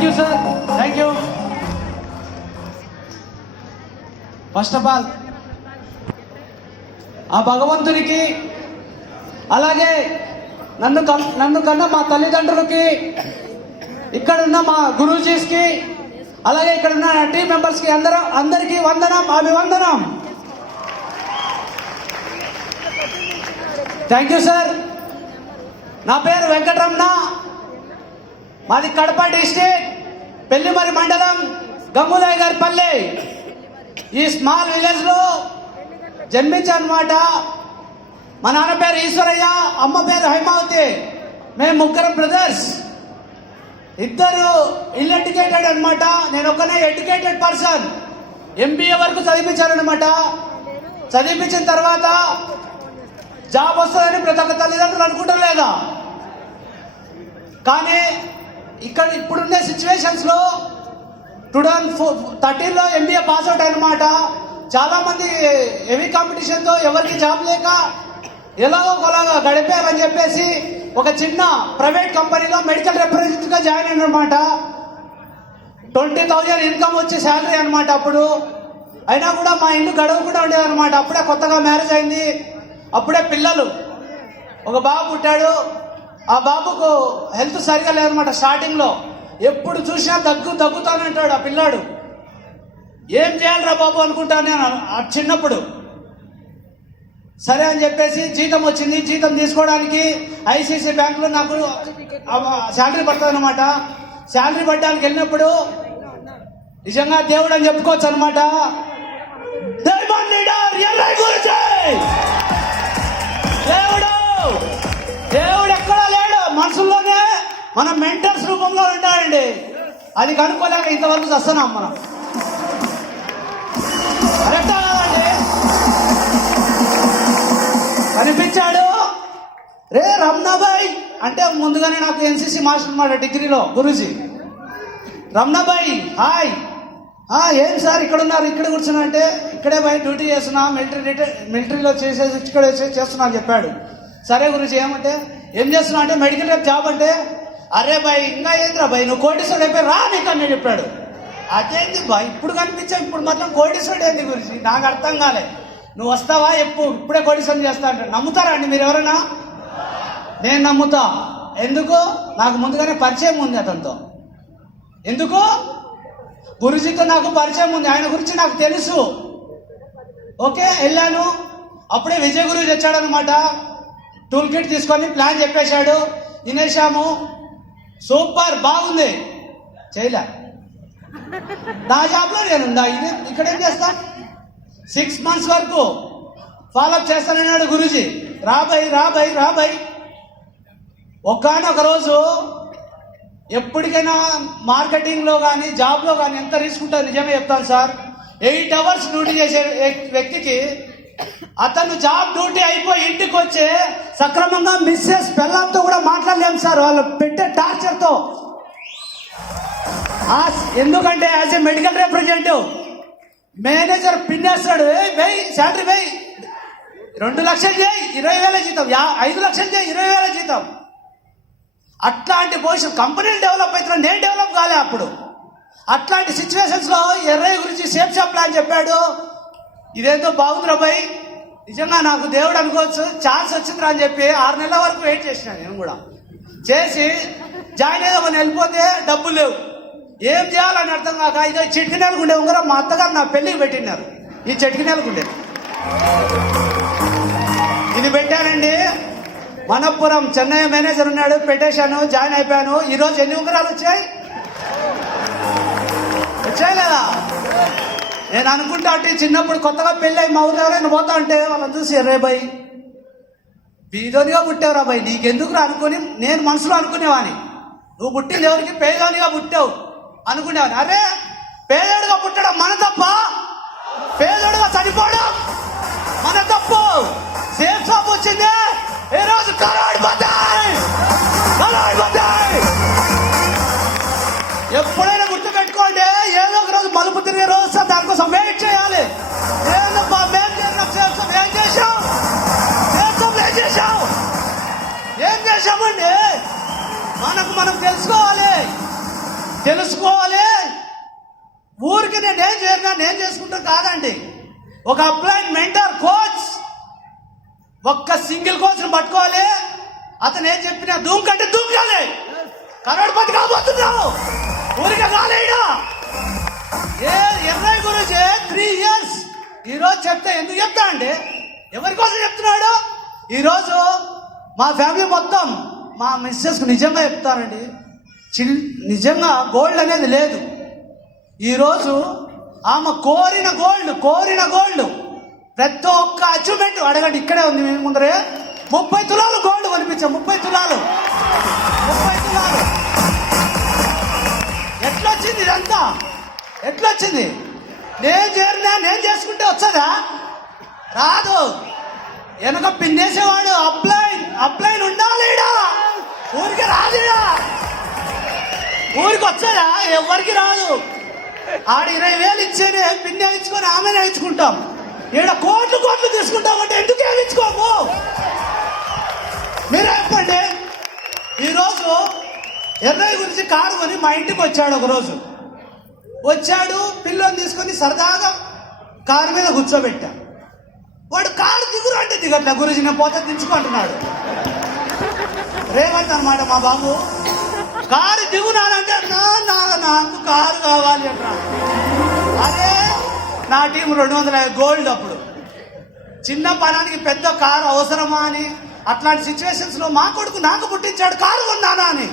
Thank you sir, thank you. First of all ఆ భగవంతునికి, అలాగే నన్ను కన్నా మా తల్లిదండ్రులకి, ఇక్కడున్న మా గురూజీస్కి, అలాగే ఇక్కడున్న టీం మెంబర్స్కి అందరికీ వందనం, అభివందనం. Thank you sir. నా పేరు వెంకటరమణ, మాది కడప డిస్ట్రిక్ట్, పెళ్లిమరి మండలం, గంగులయ్య గారి పల్లె. ఈ స్మాల్ విలేజ్ లో జన్మించానమాట. మా నాన్న పేరు ఈశ్వరయ్య, అమ్మ పేరు హైమావతి. మేము ముగ్గురం బ్రదర్స్. ఇద్దరు ఇల్ ఎడ్యుకేటెడ్ అనమాట. నేను ఒకనే ఎడ్యుకేటెడ్ పర్సన్. MBA వరకు చదివించానమాట. చదివించిన తర్వాత జాబ్ వస్తుందని ప్రతి ఒక్క తల్లిదండ్రులు అనుకుంటారు లేదా? కానీ ఇప్పుడుండే సిచ్యువేషన్స్ లో 2013లో MBA పాస్ అవుట్ అనమాట. చాలా మంది హెవీ కాంపిటీషన్ తో ఎవరికి జాబ్ లేక ఎలాగో ఒకలాగా గడిపారని చెప్పేసి ఒక చిన్న ప్రైవేట్ కంపెనీలో మెడికల్ రిప్రజెంటేటివ్ గా జాయిన్ అయిన అనమాట. 20,000 ఇన్కమ్ వచ్చే శాలరీ అనమాట అప్పుడు. అయినా కూడా మా ఇల్లు గడవకుండా ఉండేది అనమాట. అప్పుడే కొత్తగా మ్యారేజ్ అయింది. అప్పుడే పిల్లలు, ఒక బాబు పుట్టాడు. ఆ బాబుకు హెల్త్ సరిగా లేదనమాట. స్టార్టింగ్ లో ఎప్పుడు చూసినా దగ్గుతానంటాడు ఆ పిల్లాడు. ఏం చేయాలరా బాబు అనుకుంటాను నేను చిన్నప్పుడు. సరే అని చెప్పేసి జీతం వచ్చింది. జీతం తీసుకోవడానికి ICICI బ్యాంకులో నాకు శాలరీ పడుతుంది అనమాట. శాలరీ పడ్డానికి వెళ్ళినప్పుడు నిజంగా దేవుడు అని చెప్పుకోవచ్చు అనమాట. దేవుడు ఎక్కడా లేడు, మనసులోనే మన మెంటర్స్ రూపంలో ఉంటాడండి. అది కనుక్కోలేక ఇంతవరకు వస్తున్నాం మనం. కరెక్టా కాదండి? కనిపించాడు. రే రమణాబాయ్ అంటే ముందుగానే నాకు NCC మాస్టర్ అనమాట డిగ్రీలో గురూజీ. రమణాబాయ్ హాయ్. ఏం సార్ ఇక్కడ ఉన్నారు, ఇక్కడ కూర్చున్నా అంటే ఇక్కడే బయట డ్యూటీ చేస్తున్నా, మిలిటరీలో చేసేసి ఇక్కడ చేస్తున్నా అని చెప్పాడు. సరే గురూజీ ఏమంటే ఏం చేస్తున్నా అంటే మెడికల్ రేపు జాబ్ అంటే, అరే బాయ్ ఇంకా ఏంద్రా బాయ్ నువ్వు కోటీశ్వరుడు అయిపోయి రా నీకు అని చెప్పాడు. అదేంటి బాయ్ ఇప్పుడు కనిపించా, ఇప్పుడు మాత్రం కోటీశ్వరుడు ఏంది గురించి నాకు అర్థం కాలే. నువ్వు వస్తావా ఇప్పుడే కోటీశ్వరుడు చేస్తా అంటాడు. నమ్ముతారా అండి మీరు ఎవరైనా? నేను నమ్ముతా. ఎందుకు? నాకు ముందుగానే పరిచయం ఉంది అతనితో. ఎందుకు? గురుజీతో నాకు పరిచయం ఉంది, ఆయన గురించి నాకు తెలుసు. ఓకే వెళ్ళాను. అప్పుడే విజయ్ గురుజీ వచ్చాడనమాట. టూల్ కిట్ తీసుకొని ప్లాన్ చెప్పేశాడు. తినేశాము. సూపర్ బాగుంది. చేయలే నా జాబ్లో నేనుందా ఇక్కడ ఏం చేస్తా? 6 months వరకు ఫాలోఅప్ చేస్తానన్నాడు గురూజీ. రాబాయ్ ఒక్కనొక రోజు ఎప్పటికైనా మార్కెటింగ్లో కానీ జాబ్లో కానీ ఎంత రిస్క్ ఉంటుందో నిజమే చెప్తాను సార్. 8 hours డ్యూటీ చేసే వ్యక్తికి అతను జాబ్ డ్యూటీ అయిపోయి ఇంటికి వచ్చే సక్రమంగా మిస్సెస్ పెళ్ళంతో కూడా మాట్లాడలేము సార్, వాళ్ళు పెట్టే టార్చర్తో. ఎందుకంటే as a medical representative manager పిన్నేస్తాడు. వెయ్యి శాలరీ వెయ్యి, 2 లక్షలు చేయి 20,000 జీతం, 5 లక్షలు చేయి 20,000 జీతం. అట్లాంటి పొజిషన్ కంపెనీలు డెవలప్ అవుతున్నా, నేను డెవలప్ కాలే అప్పుడు. అట్లాంటి సిచ్యువేషన్స్ లో ఎర్రయ్య గురించి సేఫ్ షాప్ ప్లాన్ చెప్పాడు. ఇదేంతో బాగుందిరా బాయ్, నిజంగా నాకు దేవుడు అనుకోవచ్చు ఛాన్స్ వచ్చిందిరా అని చెప్పి 6 నెలల వరకు వెయిట్ చేసిన. నేను కూడా చేసి జాయిన్ అయ్యామని వెళ్ళిపోతే డబ్బులు లేవు, ఏం చేయాలని అర్థం కాక ఇదో చిటికి నెలకు ఉండే ఉంగరం మా అత్తగారు నా పెళ్లికి పెట్టినారు. ఈ చిటికి నెలకు ఉండేది ఇది పెట్టానండి. మనపురం చెన్నై మేనేజర్ ఉన్నాడు, పెట్టేశాను, జాయిన్ అయిపోయాను. ఈరోజు ఎన్ని ఉంగరాలు వచ్చాయి లేదా? నేను అనుకుంటా అంటే చిన్నప్పుడు కొత్తగా పెళ్ళి అయి మా ఊరు ఎవరైనా పోతా ఉంటే వాళ్ళని చూసి ఎర్రే బాయ్ బీదోనిగా పుట్టావురా బాయ్ నీకెందుకురా అనుకుని నేను మనసులో అనుకునేవాని. నువ్వు పుట్టింది ఎవరికి? పేదోనిగా పుట్టావు అనుకునేవాని. అరే పేదోడుగా పుట్టడం మన తప్ప, పేదోడుగా చనిపోవడం మన తప్పు. సేఫ్ షాప్ వచ్చింది ఈ రోజు ఎప్పుడైనా గుర్తు పెట్టుకోండి, ఏదో ఒక రోజు మలుపు తిరిగే రోజు దానికోసం వెయిట్ చేయాలి. ఏం చేశామండి మనకు మనం తెలుసుకోవాలి. తెలుసుకోవాలి. ఊరికి నేనేం చేరినా నేను చేసుకుంటా కాదండి. ఒక అప్లైన్ మెంటర్ కోచ్, ఒక్క సింగిల్ కోచ్ని పట్టుకోవాలి. అతను ఏం చెప్పినా దూకంటే దూకాలి. కరోడ్పతి కాబోతున్నావు, ఊరికే కాలేడా. ఎర్రయ్య గురించి 3 years ఈరోజు చెప్తే ఎందుకు చెప్తా అండి? ఎవరి కోసం చెప్తున్నాడు? ఈరోజు మా ఫ్యామిలీ మొత్తం మా మిస్సెస్కు నిజంగా చెప్తానండి, నిజంగా గోల్డ్ అనేది లేదు. ఈరోజు ఆమె కోరిన గోల్డ్ ప్రతి ఒక్క అచీవ్మెంట్ అడగండి, ఇక్కడే ఉంది మీ ముందరే. 30 తులాలు గోల్డ్ కొనిపించా. 30 తులాలు ఎట్లొచ్చింది ఇదంతా? ఎట్లొచ్చింది? నేను చేసుకుంటే వచ్చదా? రాదు. వెనక పిన్నేసేవాడు అప్లైన్ ఉండాలి. ఊరికి రాదుడా, ఊరికి వచ్చదా? ఎవరికి రాదు. ఆడ 20,000 ఇచ్చేనే పిన్ వేయించుకొని ఆమె వేయించుకుంటాం. ఈడ కోట్లు తీసుకుంటామంటే ఎందుకు వేయించుకోము? మీరే చెప్పండి. ఈరోజు ఎర్రయ్య గురించి కారు కొని మా ఇంటికి వచ్చాడు. ఒకరోజు వచ్చాడు, పిల్లని తీసుకొని సరదాగా కారు మీద కూర్చోబెట్టా. వాడు కారు దిగురు అంటే దిగట్లే. గురించి నేను పోతే దించుకుంటున్నాడు. రేవంత్ అనమాట మా బాబు. కారు దిగునానంటే నాకు కారు కావాలి అంటున్నాడు. అదే నా టీం 250 గోల్డ్. అప్పుడు చిన్న పనానికి పెద్ద కారు అవసరమా అని అట్లాంటి సిచ్యువేషన్స్ లో మా కొడుకు నాకు పుట్టించాడు కారు కొన్నానా అని.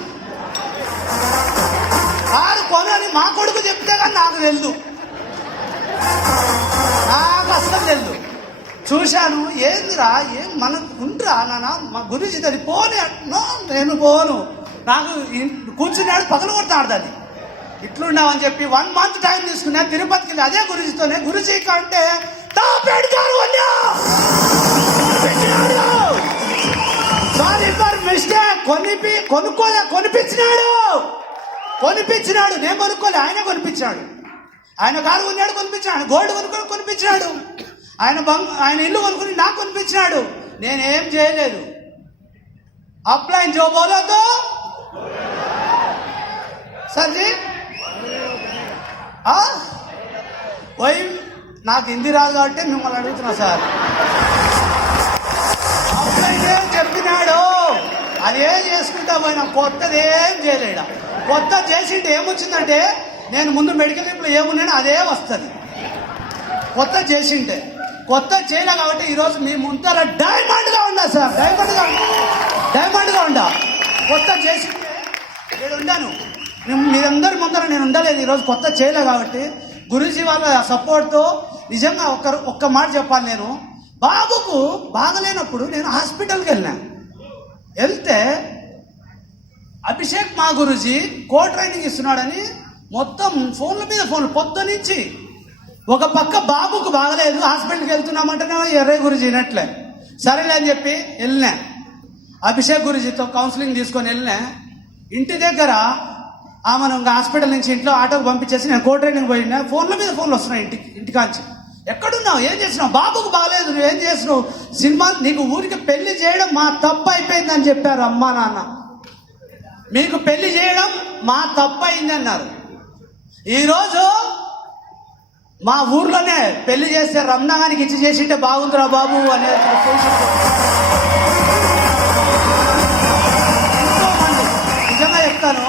కారు కొనని మా కొడుకు చెప్తే కానీ నాకు తెలుదు, నాకు అసలు తెలుదు. చూశాను, ఏందిరా మనకు ఉంటురా నాన్న మా గురించి అది పోనీ అంటున్నా. నేను పోను, నాకు కూర్చున్నాడు పగలు కొడతాడు దాన్ని. ఇట్లున్నావని చెప్పి 1 month టైం తీసుకున్నా. తిరుపతికి వెళ్ళి అదే గురుజీతోనే. గురుజీ కంటే సారీ ఫర్ మిస్టేక్. కొనిపించినాడు. నేను కొనుక్కోలే, ఆయన కొనిపించాడు. ఆయన కారు కొన్నాడు, కొనిపించాడు. గోల్డ్ కొనుక్కొని కొనిపించాడు. ఆయన ఇల్లు కొనుక్కుని నాకు కొనిపించినాడు. నేనేం చేయలేదు. అప్లైన్ జో బోలో सर जी वही నాకు హిందీ రాదు కాబట్టి మిమ్మల్ని అడుగుతున్నా సార్. అప్పుడైతే చెప్పినాడు, అదేం చేసుకుంటా పోయినా, కొత్తది ఏం చేయలేడా. కొత్త చేసింటే ఏమొచ్చిందంటే, నేను ముందు మెడికల్ లింప్లో ఏమున్నానో అదే వస్తుంది. కొత్త చేసింటే, కొత్త చేయలే కాబట్టి ఈరోజు మీ ముందర డైమండ్గా ఉండా సార్. డైమండ్గా ఉండా. కొత్త చేసింటే నేను ఉండాను, మీరందరి ముందర నేను ఉండలేదు. ఈరోజు కొత్త చేయలే కాబట్టి గురూజీ వాళ్ళ సపోర్ట్తో నిజంగా ఒక్క మాట చెప్పాలి. నేను బాబుకు బాగలేనప్పుడు నేను హాస్పిటల్కి వెళ్తే అభిషేక్ మా గురూజీ కో ట్రైనింగ్ ఇస్తున్నాడని మొత్తం ఫోన్ల మీద ఫోన్లు పొద్దు నుంచి. ఒక పక్క బాబుకు బాగలేదు, హాస్పిటల్కి వెళ్తున్నామంటేనే ఎర్రయ్య గురూజీ వినట్లే. సరేలే అని చెప్పి వెళ్ళినా. అభిషేక్ గురూజీతో కౌన్సిలింగ్ తీసుకొని వెళ్ళినా. ఇంటి దగ్గర ఆమెను ఇంకా హాస్పిటల్ నుంచి ఇంట్లో ఆటోకి పంపించేసి నేను కో ట్రైనింగ్ పోయినా. ఫోన్ల మీద ఫోన్లు వస్తున్నాయి ఇంటికాంచి. ఎక్కడున్నావు, ఏం చేసినావు, బాబుకు బాగలేదు, నువ్వేం చేసినావు, సినిమా నీకు ఊరికి పెళ్లి చేయడం మా తప్పు అయిపోయిందని చెప్పారు అమ్మా నాన్న. మీకు పెళ్లి చేయడం మా తప్పు అయింది అన్నారు. ఈరోజు మా ఊర్లోనే పెళ్లి చేస్తే రమణానికి ఇచ్చి చేసింటే బాగుందిరా బాబు అనే నిజంగా చెప్తాను.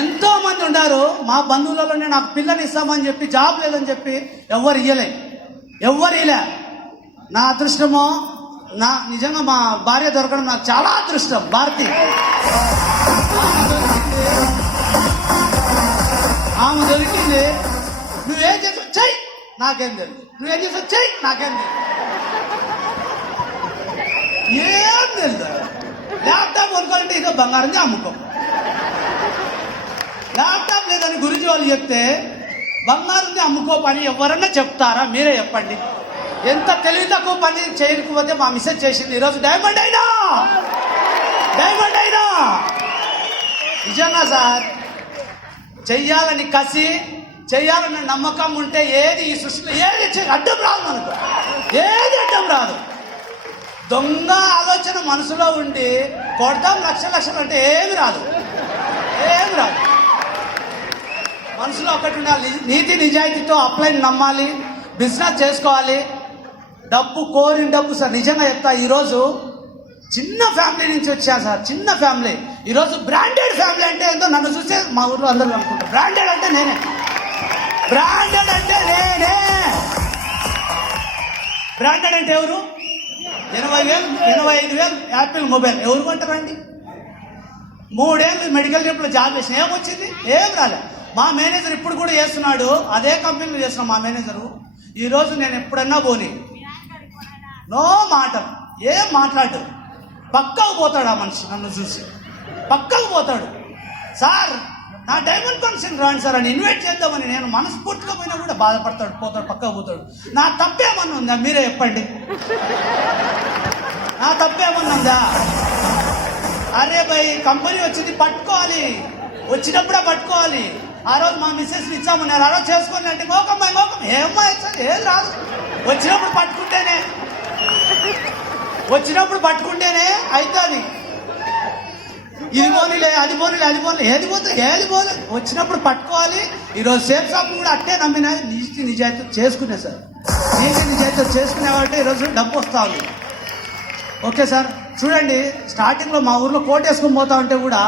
ఎంతో మంది ఉన్నారు మా బంధువులలోనే. నాకు పిల్లని ఇస్తామని చెప్పి, జాబ్ లేదని చెప్పి ఎవరు ఇయ్యలే. నా అదృష్టమో, నా నిజంగా మా భార్య దొరకడం నాకు చాలా అదృష్టం. భారతి ఆమె దొరికింది. నువ్వేం చేసావు చెయ్యి, నాకేం తెలుసు. నువ్వేం చేసావు చెయ్యి, నాకేం తెలుసు. ఏం తెలుసు. ల్యాప్టాప్ కొనుక్కోవాలంటే ఇదో బంగారంగా అమ్ముకో. ల్యాప్టాప్ లేదని గురించి వాళ్ళు చెప్తే బంగారుంది అమ్ముకో పని ఎవరన్నా చెప్తారా? మీరే చెప్పండి. ఎంత తెలివి తక్కువ పని చేయకపోతే మా మిస్సెస్ చేసింది. ఈరోజు డైమండ్ అయినా నిజంగా సార్. చెయ్యాలని కసి, చెయ్యాలని నమ్మకం ఉంటే ఏది ఈ సృష్టిలో ఏది అడ్డం రాదు. మనకు ఏది అడ్డం రాదు. దొంగ ఆలోచన మనసులో ఉండి కొడతాం లక్షలు అంటే ఏమి రాదు. మనసులో ఒకటి ఉండాలి, నీతి నిజాయితీతో అప్లైన్ నమ్మాలి, బిజినెస్ చేసుకోవాలి. డబ్బు కోరిన డబ్బు సార్ నిజంగా చెప్తా, ఈరోజు చిన్న ఫ్యామిలీ నుంచి వచ్చాను సార్, చిన్న ఫ్యామిలీ. ఈరోజు బ్రాండెడ్ ఫ్యామిలీ అంటే ఏంటో నన్ను చూస్తే మా ఊర్లో అందరూ అనుకుంటారు. బ్రాండెడ్ అంటే నేనే, బ్రాండెడ్ అంటే నేనే. బ్రాండెడ్ అంటే ఎవరు? 80,000 85,000 యాపిల్ మొబైల్ ఎవరు కొంటారండి? 3 ఏళ్ళు మెడికల్ షాప్లో జాబ్ చేసిన ఏమొచ్చింది? ఏం రాలే. మా మేనేజర్ ఇప్పుడు కూడా చేస్తున్నాడు, అదే కంపెనీలో చేస్తున్నాం మా మేనేజరు. ఈరోజు నేను ఎప్పుడన్నా పోని నో మాట, ఏం మాట్లాడు, పక్కకు పోతాడు ఆ మనిషి. నన్ను చూసి పక్కకు పోతాడు. సార్ నా డైమండ్ ఫంక్షన్ రాండి సార్ అని ఇన్వైట్ చేద్దామని నేను మనస్ఫూర్తిగా పోయినా కూడా బాధపడతాడు, పోతాడు, పక్కకు పోతాడు. నా తప్పేమన్నా ఉందా? మీరే చెప్పండి, నా తప్పేమన్నా ఉందా? అరే భయ్, కంపెనీ వచ్చింది పట్టుకోవాలి, వచ్చినప్పుడే పట్టుకోవాలి. ఆ రోజు మా మిస్సెస్ని ఇచ్చామన్నారు, ఆ రోజు చేసుకోండి అంటే మోకమ్మాయి ఏమ్మా సార్ ఏది రాదు. వచ్చినప్పుడు పట్టుకుంటేనే అవుతుంది. ఇది పోనీలే, అది పోనీలే, అది పోలే, ఏది పోలే, వచ్చినప్పుడు పట్టుకోవాలి. ఈరోజు సేఫ్ షాప్ కూడా అట్టే నమ్మిన నీతి నిజాయితీ చేసుకునే సార్, నీతి నిజాయితీ చేసుకునే కాబట్టి ఈరోజు డబ్బు వస్తా ఉంది. ఓకే సార్, చూడండి స్టార్టింగ్లో మా ఊర్లో కోట్ వేసుకొని పోతా ఉంటే కూడా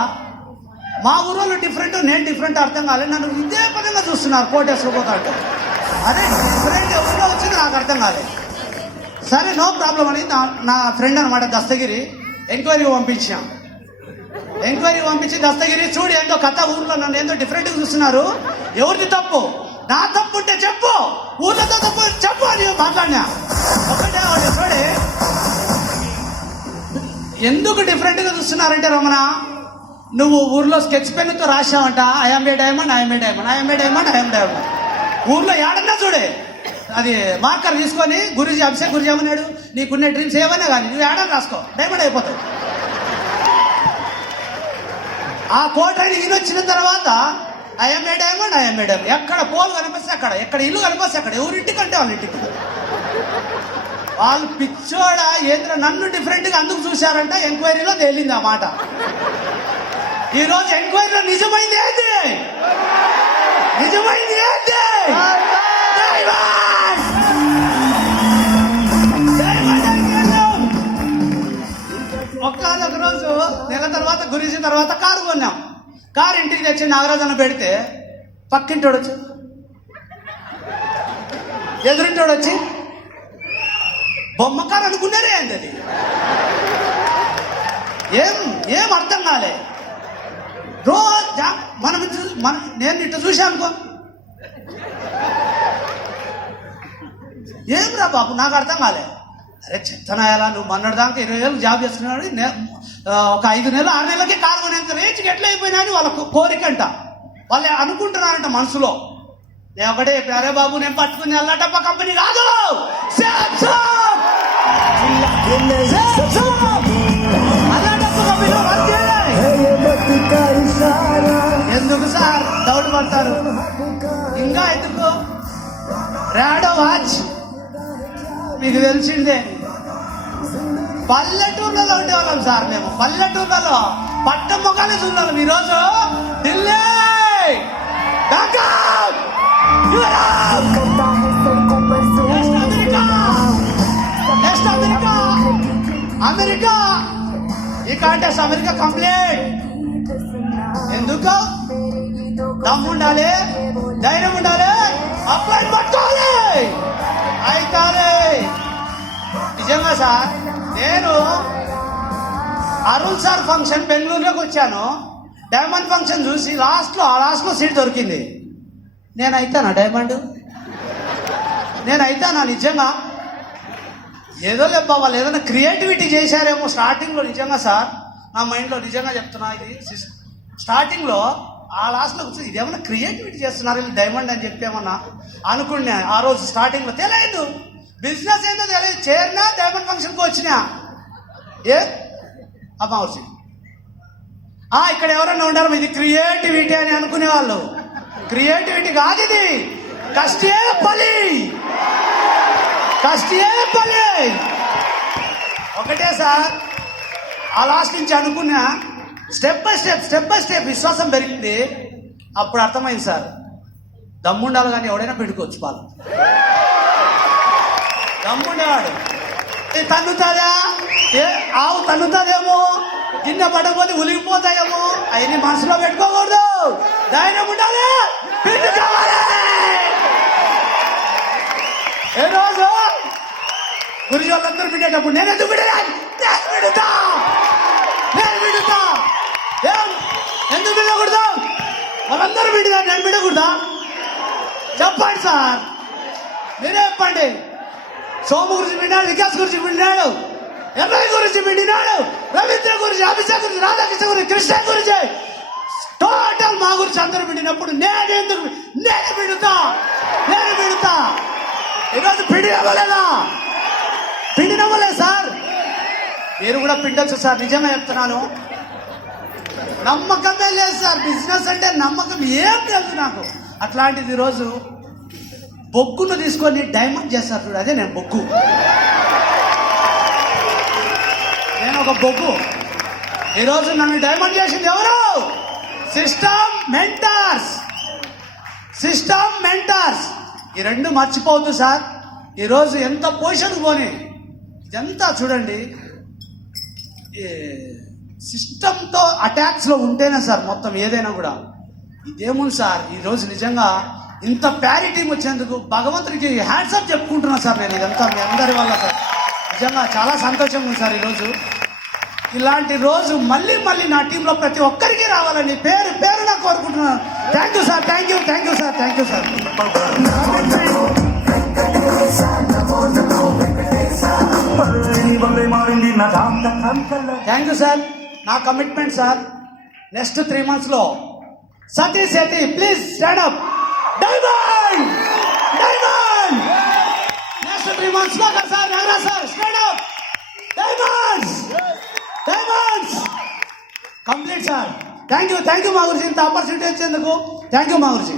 మా ఊర్లో డిఫరెంట్, నేను డిఫరెంట్ అర్థం కాలేదు. నన్ను ఇదే పదంగా చూస్తున్నారు కోట్ వేసుకొని పోతా ఉంటే. అదే డిఫరెంట్ ఎవరిలో వచ్చింది నాకు అర్థం కాలేదు. సరే నో ప్రాబ్లం అని నా ఫ్రెండ్ అనమాట దస్తగిరి ఎంక్వైరీ పంపించి దస్తగిరి చూడు ఏంటో కథ, ఊర్లో నన్ను ఏందో డిఫరెంట్గా చూస్తున్నారు, ఎవరిది తప్పు? నా తప్పు ఉంటే చెప్పు, ఊర్లతో తప్పు చెప్పు అని మాట్లాడినా. ఒకటే చూడే ఎందుకు డిఫరెంట్గా చూస్తున్నారంటే, రమణ నువ్వు ఊర్లో స్కెచ్ పెన్నుతో రాసావంట ఐఎమ్ ఏ డైమండ్, ఊర్లో ఏడన్నా చూడే అది మార్కర్ తీసుకొని గురుజీ అభిషేక్ గురుజీ ఏమన్నాడు, నీకున్న డ్రీమ్స్ ఏమన్నా కానీ నువ్వు ఏడని రాసుకో డైమండ్ అయిపోతావు. ఆ కోట ఈయన వచ్చిన తర్వాత ఐఎమ్ ఏ డైమండ్, ఎక్కడ పోలు కనిపిస్తే అక్కడ, ఎక్కడ ఇల్లు కనిపిస్తే అక్కడ, ఎవరింటికంటే వాళ్ళ ఇంటికి. వాళ్ళు పిచ్చోడా ఏంద్ర నన్ను డిఫరెంట్గా అందుకు చూశారంట. ఎంక్వైరీలో తేలింది ఆ మాట. ఈరోజు ఎంక్వైరీలో నిజమైంది ఏంటి? ఒక్కనొక రోజు నెల తర్వాత గురించి తర్వాత కారు కొన్నాం. కారు ఇంటికి తెచ్చి నాగరాజన్న పెడితే పక్కింటోడు వచ్చి, ఎదురింటోడు వచ్చి బొమ్మకారు అనుకున్నారే అండి. అది ఏం అర్థం కాలే. రోజు నేను ఇట్లా చూశానుకో, ఏం రా బాబు నాకు అర్థం కాలే. అరే చెత్తనాయాలా, నువ్వు మొన్నటి దాకా 20 ఏళ్ళు జాబ్ చేస్తున్నాడు, ఒక 5 నెలలు 6 నెలలకి కారు కొనేంత రేంజ్కి ఎట్లా అయిపోయినా అని వాళ్ళ కోరికంట. వాళ్ళు అనుకుంటున్నారంట మనసులో. నేను ఒకటే అరే బాబు నేను పట్టుకుని అల్లటప్ప కంపెనీ కాదు, ఎందుకు సార్ డౌట్ పడతారు? ఇంకా ఎందుకు? రాడో వాచ్ మీకు తెలిసిందే. పల్లెటూర్లలో ఉండేవాళ్ళం సార్ మేము, పల్లెటూర్లలో పట్టం మొక్కలే చూడాలి. ఈరోజు ఢిల్లీ, అమెరికా ఈ కాంటెస్ట్ అమెరికా కంప్లీట్. ఎందుకు? దమ్ము ఉండాలి, ధైర్యం ఉండాలి, అప్లై పట్టుకోవాలి అయితే. నిజంగా సార్ నేను అరుణ్ సార్ ఫంక్షన్ బెంగళూరులోకి వచ్చాను. డైమండ్ ఫంక్షన్ చూసి లాస్ట్లో సీట్ దొరికింది. నేను అయితానా డైమండ్? నేను అయితానా నిజంగా? ఏదో లేబ్బా వాళ్ళు ఏదైనా క్రియేటివిటీ చేశారేమో స్టార్టింగ్లో. నిజంగా సార్ నా మైండ్లో నిజంగా చెప్తున్నా, ఇది స్టార్టింగ్లో ఆ లాస్ట్లో కూర్చొని ఇదేమన్నా క్రియేటివిటీ చేస్తున్నారు వీళ్ళు డైమండ్ అని చెప్పేమన్నా అనుకున్నా. ఆ రోజు స్టార్టింగ్లో తెలియదు, బిజినెస్ ఏందో తెలియదు. చేరినా డైమండ్ ఫంక్షన్కి వచ్చినా అమ్మా వచ్చి ఇక్కడ ఎవరన్నా ఉండారు ఇది క్రియేటివిటీ అని అనుకునేవాళ్ళు. క్రియేటివిటీ కాదు ఇది, కష్టే పలి. ఒకటే సార్ ఆ లాస్ట్ నుంచి అనుకున్నా. స్టెప్ బై స్టెప్ విశ్వాసం పెరిగింది. అప్పుడు అర్థమైంది సార్ దమ్ముండాలి కానీ ఎవడైనా పెట్టుకోవచ్చు పాలు. దమ్ముండేవాడు తన్నుతాదా? ఆవు తన్నుతాదేమో, గిన్నె పడకపోతే ఉలిగిపోతాయేమో, అవన్నీ మనసులో పెట్టుకోకూడదు. ధైర్యం ఉండాలి, పిండి కావాలి. ఏ రోజు గురుజీ వాళ్ళందరూ పిండేటప్పుడు నేను ఎందుకు పిండాలి? నేను పిండుతా. ఎందుకు పిండకూడదు? వాళ్ళందరూ పిండిదా, నేను పిండకూడదా? చెప్పండి సార్, మీరే చెప్పండి. సోము గురించి పిండాడు, వికాస్ గురించి పిండినాడు, ఎంఐ గురించి పిండినాడు, రవీంద్ర గురించి, అభిషేక్ గురించి, రాధాకృష్ణ గురించి, కృష్ణ గురించి, టోటల్ మా గురించి అందరూ పిండినప్పుడు నేను పిండుతా. ఈరోజు పిండినవ్వలేదా? పిండినవ్వలేదు సార్. మీరు కూడా పిండొచ్చు సార్, నిజమే చెప్తున్నాను. నమ్మకమే లేదు సార్. బిజినెస్ అంటే నమ్మకం ఏం తెలుసు నాకు. అట్లాంటిది ఈరోజు బొగ్గును తీసుకొని డైమండ్ చేస్తారు చూడు, అదే నేను బొగ్గు. నేను ఒక బొగ్గు. ఈరోజు నన్ను డైమండ్ చేసింది ఎవరు? System mentors. ఈ రెండు మర్చిపోవద్దు సార్. ఈరోజు ఎంత పొజిషన్ పోని ఇదంతా చూడండి, సిస్టంతో అటాక్స్లో ఉంటేనే సార్ మొత్తం ఏదైనా కూడా. ఇదేముంది సార్, ఈరోజు నిజంగా ఇంత ప్యారిటీ వచ్చేందుకు భగవంతుడికి హ్యాండ్సప్ చెప్పుకుంటున్నాను సార్. నేను ఇదంతా మీ అందరి వల్ల సార్. నిజంగా చాలా సంతోషంగా ఉంది సార్. ఈరోజు ఇలాంటి రోజు మళ్ళీ నా టీంలో ప్రతి ఒక్కరికి రావాలని పేరున కోరుకుంటున్నాను. Thank you sir. Thank you sir. Thank you sir. నా కమిట్మెంట్ సార్, నెక్స్ట్ 3 months లో Satish Shetty please stand up. Diamond next 3 months లో sir. Nagaraj sir stand up. Diamonds complete sir. Thank you మా గురించి ఇంత ఆపర్చునిటీ వచ్చేందుకు. థ్యాంక్ యూ మా గురించి.